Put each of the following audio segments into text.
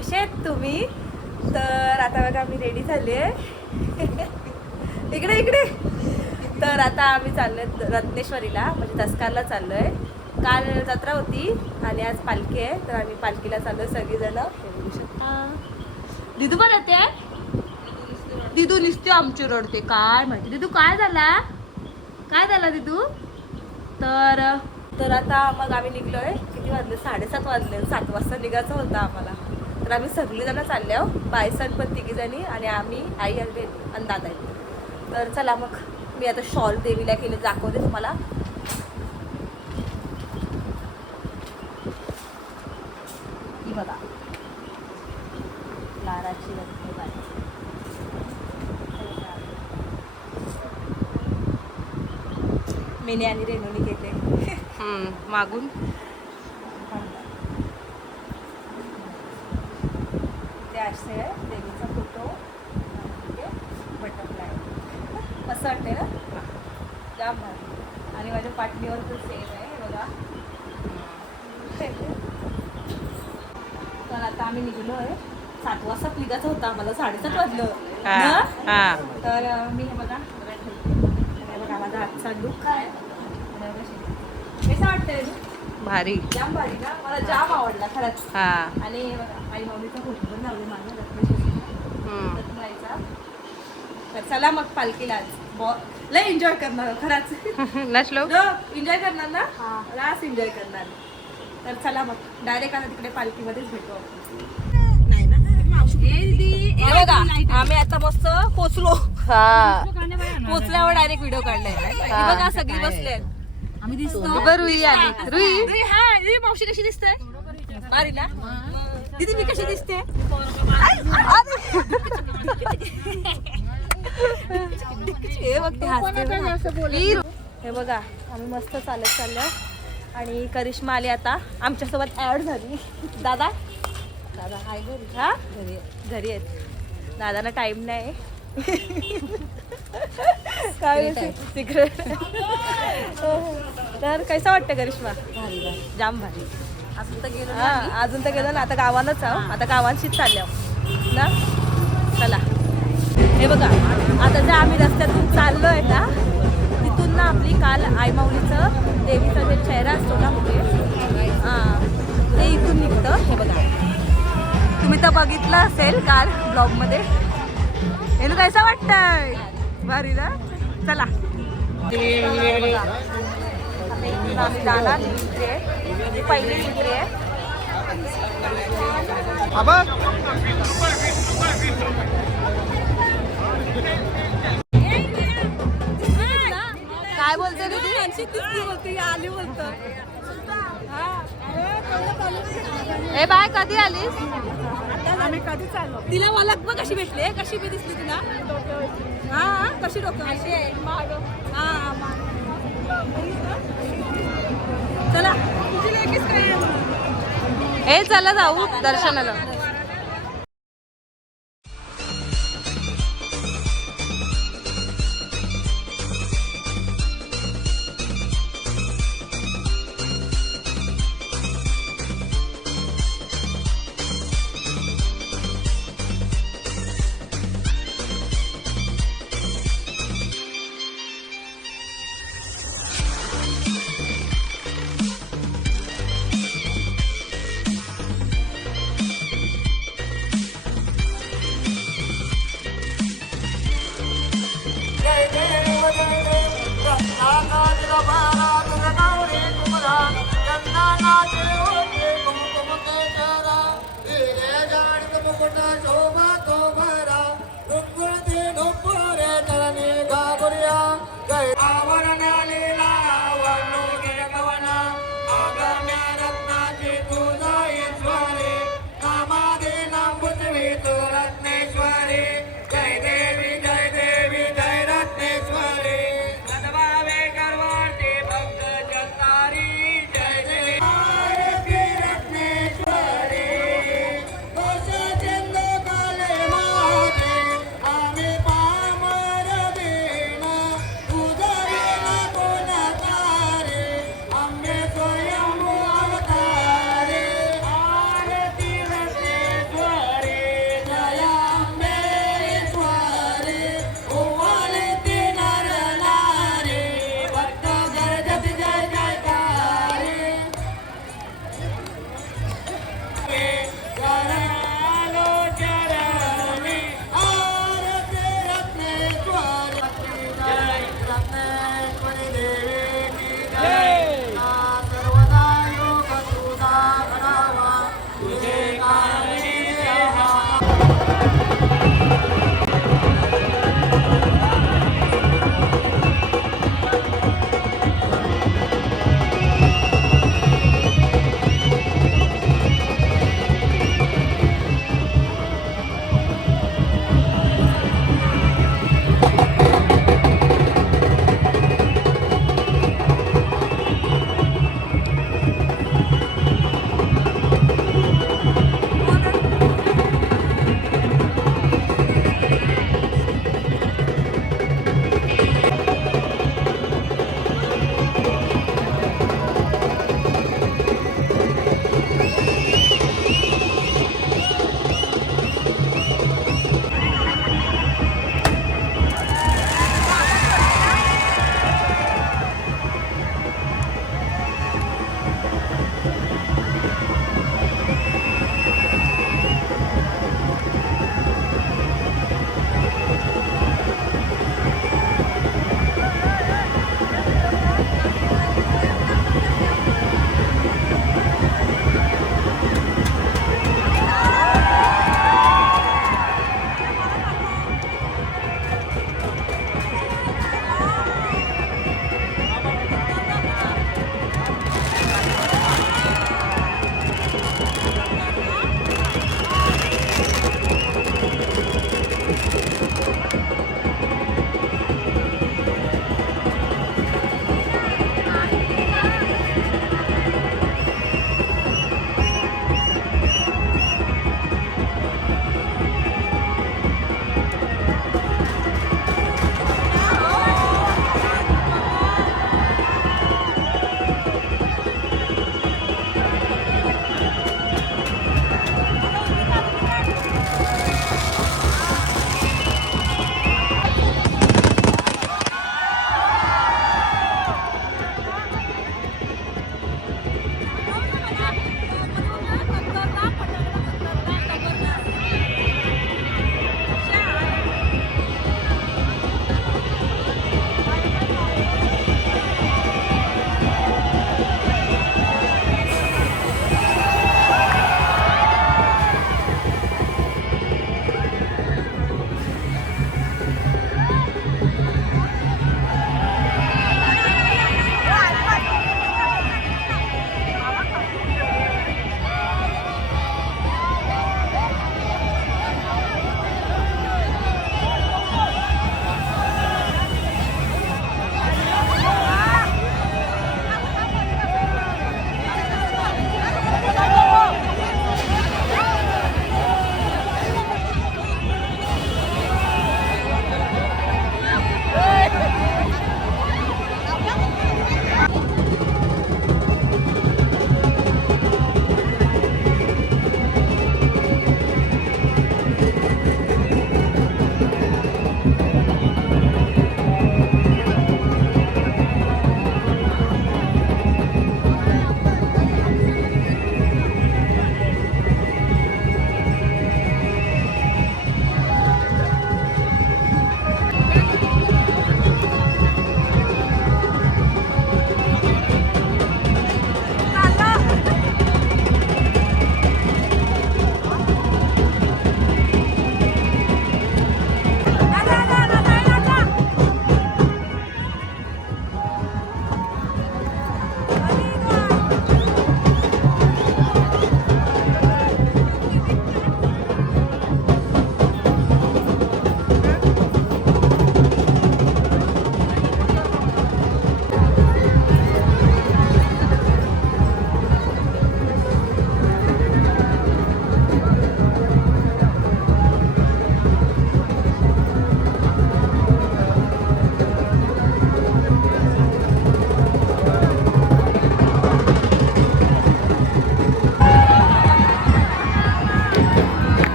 कसे आहेत तुम्ही? तर आता बघा मी रेडी झाली आहे. इकडे इकडे. तर आता आम्ही चाललोय रत्नेश्वरीला, म्हणजे दसकारला चाललोय. काल जत्रा होती आणि आज पालखी आहे, तर आम्ही पालखीला चाललोय सगळीजण. दिदू पण येते. दिदू निसते आमची रडते, काय माहिती. दिदू काय झाला, काय झाला दिदू? तर आता मग आम्ही निघलोय. किती वाजले? 7:30 वाजले. 7 वाजता निघायचं होतं आम्हाला. तर आम्ही सगळीजणं चालले आहो. बायसन पण 3 आणि आम्ही, आई आणि दादा आहेत. तर चला मग मी आता शॉल देवीला केले, दाखवते तुम्हाला. ही बघा लाराची मीने आणि रेणूनी घेतले मागून. ते असे देवीचा फोटो, बटरफ्लाय मस्त वाटते ना, जाम भारी. आणि माझ्या पाटणीवर तर सेम आहे बघा. तर आता आम्ही निघलो आहे. 7 वाजता निघायचं होतं आम्हाला, 7:30 वाजलं ना. तर मी हे बघा माझा हातचा लुक आहे. कसं वाटतंय? भारी, जाम भारी ना, मला जाम आवडला खरंच. आणि आई मम्मीचा फोटो पण लावले माझा रत्नाईचा. तर चला मग पालखीला आज लय एन्जॉय करणार खरंच. नसलो एन्जॉय करणार ना, रास एन्जॉय करणार. तर चला मग डायरेक्ट आता तिकडे पालखीमध्येच भेटू. बघा आम्ही आता मस्त पोचलो. पोचल्यावर डायरेक्ट व्हिडिओ काढलाय. बघा सगळी बसले आम्ही दिसतो. रुई आली. रुई हा मावशी कशी दिसते? भारी ना. दीदी मी कशी दिसते? हे बघा आम्ही मस्त चालत चाललो आणि करिश्मा आली आता आमच्यासोबत ऍड झाली. दादा आहे घरी? हा घरी आहेत. दादाला टाइम नाही. काय सिक्रेट. तर कैसा वाटतं करिश्मा? जाम भारी. अजून तर गेलो ना, आता गावानच आहो. आता गावांशीच चालले आहो ना. चला हे बघा आता जे आम्ही रस्त्यातून चाललोय ना, तिथून ना आपली काल आईमाऊलीचं देवीचा जे चेहरा असतो ना, ते इथून निघतं. हे बघा तुम्ही तर बघितलं असेल काल ब्लॉगमध्ये. हे ना कसं वाटतंय? भारी ना. चला आम्ही जाणार. ही पहिली एंट्री आहे. काय बोलते दीदी? आली बोलतो. ए बाय कधी आलीस? आम्ही कधी चाललो. तिला मला बघ कशी भेटली, कशी मी दिसली तुला? हा कशी डोकं चला हे चला जाऊ दर्शनाला.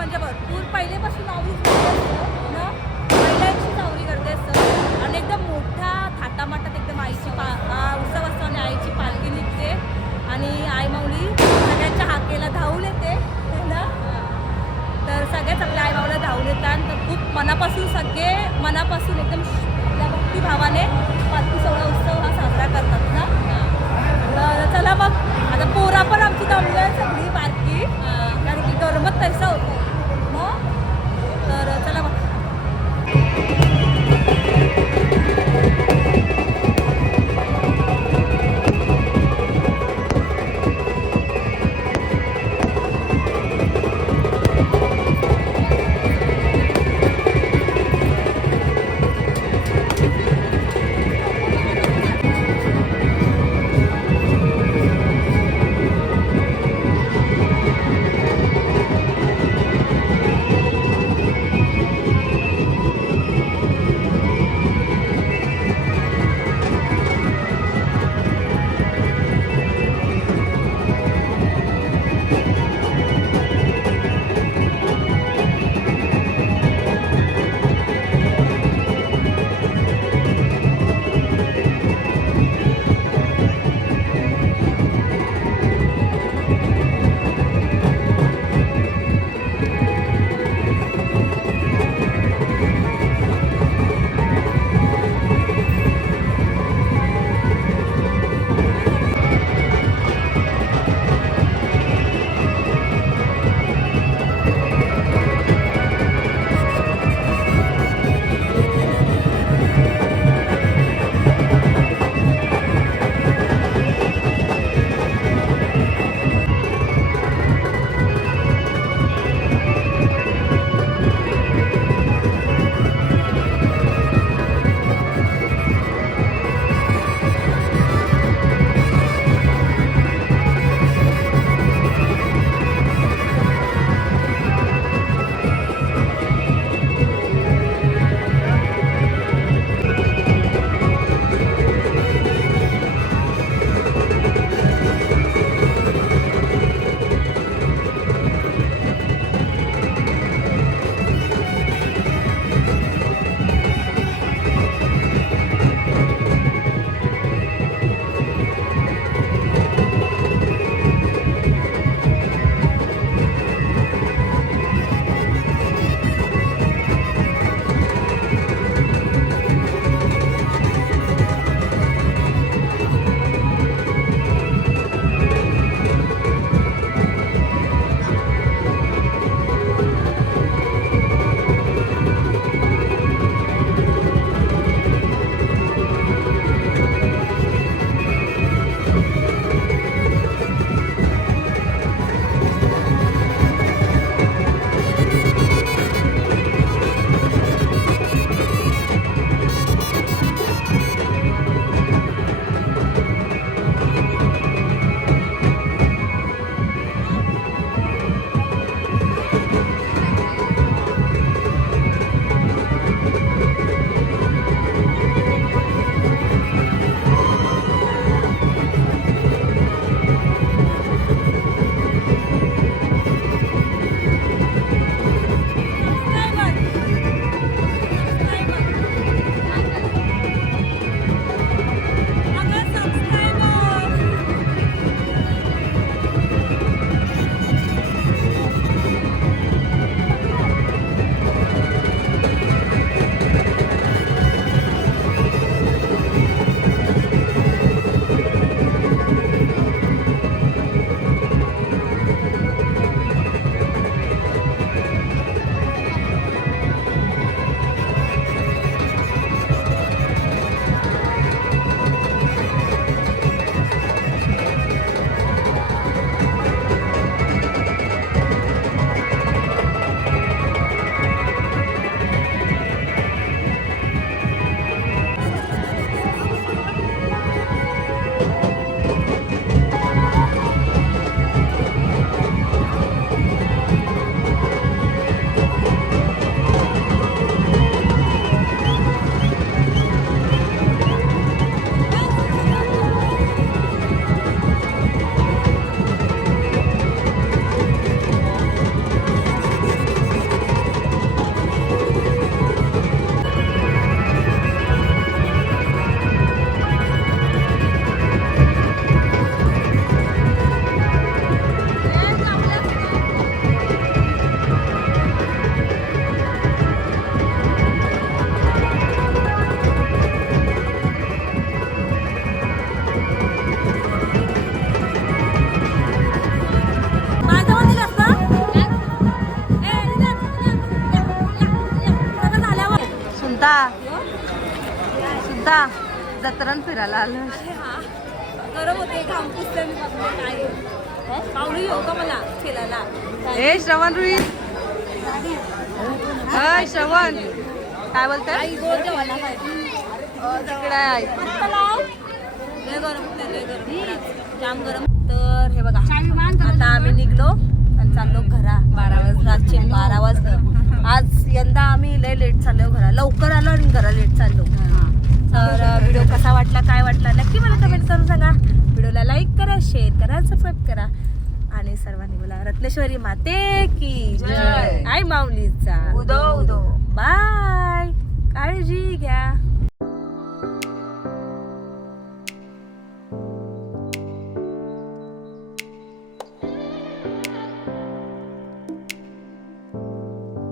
म्हणजे भरपूर पहिलेपासून आवडी असतं ना, पहिल्याची आवडी करते असतं आणि एकदम मोठ्या थाटामाटात एकदम आईची उत्सव असतो आणि आईची पालखी निघते आणि आई माऊली सगळ्यांच्या हाकेला धावून येते ना. तर सगळेच आपल्या आई माऊला धावून येतात. तर खूप मनापासून सगळे मनापासून एकदम आपल्या भक्तिभावाने पालखी सोहळा उत्सव हा साजरा करतात ना. तर चला मग आता पोरा पण आमची दमली आहे सगळी बारकी, कारण की गरमत तैसा होतो मग. तर जा जत्रण फिरायला आलो. गरम होते घाम पुसते मी बघते काय पाहुणे येऊ का मला फिरायला. ए श्रवण रुई श्रवण काय बोलतोय आई गोड जेवायला काय तिकडे आहे. लय गरम होते लय गरम जाम गरम. तर हे बघा आता आम्ही निघलो आणि चाललो घरा. 12 वाजता आज यंदा आम्ही लय लेट चाललो घरा. लवकर आलो आणि घरा लेट चाललो. तर व्हिडिओ कसा वाटला काय वाटला नक्की मला कमेंट करून सांगा. व्हिडिओला लाईक करा शेअर करा सबस्क्राईब करा आणि सर्वांनी बोला रत्नेश्वरी माते की जय. आई माऊलीचा उदो उदो. बाय. काळजी घ्या.